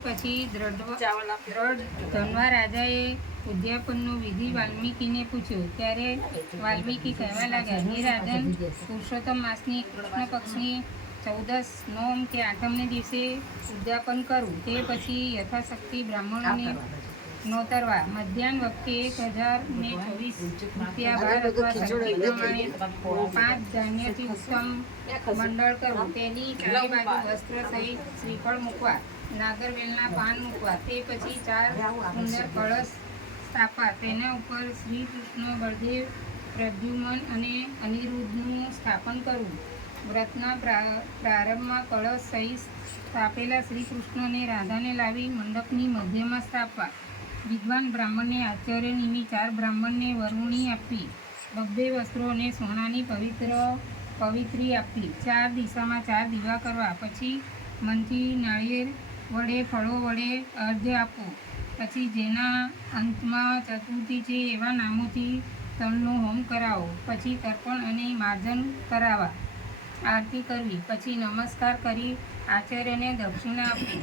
પછી ધનવા રાજાએ ઉદ્યાપનનો વિધિ વાલ્મીકીને પૂછ્યો ત્યારે વાલ્મીકી કહેવા લાગ્યા, હે રાજન, પુરુષોત્તમ માસની કૃષ્ણ પક્ષની 14 નોમ કે 8મને દિવસે ઉદ્યાપન કરવું, તે પછી યથાશક્તિ બ્રાહ્મણોને નોતરવા, મધ્યાહન વખતે 1024 રૂપિયા ભાર અથવા શક્તિ પ્રમાણે 5 ધાન્યથી ઉત્તમ મંડળ કરવું, તેની ચારે બાજુ વસ્ત્ર સહિત શ્રીફળ મૂકવા, નાગરવેલના પાન મૂકવા, તે પછી 4 સુંદર કળશ સ્થાપવા, તેના ઉપર શ્રી કૃષ્ણ, બળદેવ, પ્રદ્યુમન અને અનિરુદ્ધનું સ્થાપન કરવું. વ્રતના પ્રારંભમાં કળશ સહિત સ્થાપેલા શ્રી કૃષ્ણ અને રાધાને લાવી મંડપની મધ્યમાં સ્થાપવા. વિદ્વાન બ્રાહ્મણને આચાર્ય નિમિ 4 બ્રાહ્મણને વરુણી આપવી, 2 વસ્ત્રો અને સોનાની પવિત્રી આપવી, 4 દિશામાં 4 દીવા કરવા, પછી મનથી નાળિયેર વડે ફળો વડે અર્ઘ્ય આપવું, પછી જેના અંતમાં ચતુર્થી છે એવા નામોથી તલનો હોમ કરાવો, પછી તર્પણ અને માર્જન કરાવવા, આરતી કરવી, પછી નમસ્કાર કરી આચાર્યને દક્ષિણા આપવી.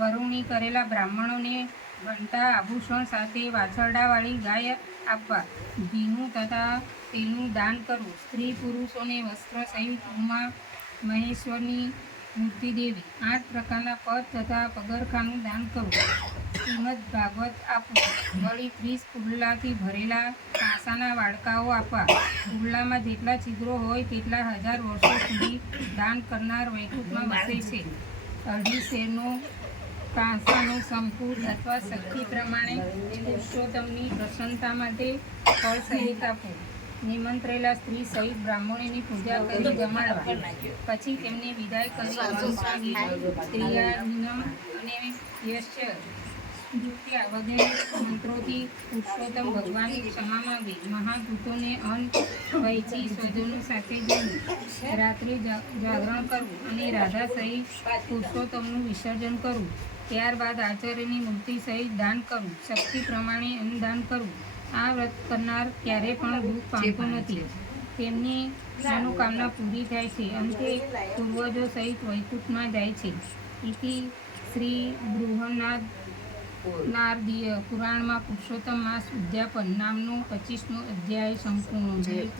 વરુણી કરેલા બ્રાહ્મણોને ઘંટા આભૂષણ સાથે વાછરડાવાળી ગાય આપવા, ઘીનું તથા તેલનું દાન કરવું. સ્ત્રી પુરુષોને વસ્ત્ર સહિત ઉમા મહેશ્વરની મૂર્તિ દેવી, 8 પ્રકારના પદ તથા પગરખાનું દાન કરવું. શ્રીમદ ભાગવત આપવું. વળી 30 કુંડલાથી ભરેલા કાંસાના વાડકાઓ આપવા. કુંડલામાં જેટલા છિદ્રો હોય તેટલા 1000 વર્ષો સુધી દાન કરનાર વૈકુંઠમાં વસે છે. 2.5 શેરનો કાંસાનો સંપુટ અથવા શક્તિ પ્રમાણે પુરુષોત્તમની પ્રસન્નતા માટે ફળ સહિત આપવું. નિમંત્રેલા સ્ત્રી સહિત બ્રાહ્મણોની પૂજા કરી જમાડવા, પછી તેમને વિદાય કરી સ્ત્રીયાનમ અને યશ નૃત્ય વગેરે મંત્રોથી પુરુષોત્તમ ભગવાનની ક્ષમા માંગવી. મહાભૂતોને અન્ન વહેંચી સ્વજનો સાથે જમવું. રાત્રે જાગરણ કરવું અને રાધા સહિત પુરુષોત્તમનું વિસર્જન કરવું. ત્યારબાદ આચાર્યની મૂર્તિ સહિત દાન કરવું. શક્તિ પ્રમાણે અન્નદાન કરવું. આ વ્રત કરનાર ક્યારેય પણ દુઃખ પામતો નથી, તેમની મનોકામના પૂરી થાય છે, અંતે પૂર્વજો સહિત વૈકુંઠમાં જાય છે. ઇતિ શ્રી બૃહન્નારદીય પુરાણમાં પુરુષોત્તમ માસ ઉદ્યાપન નામનો 25મો અધ્યાય સંપૂર્ણ.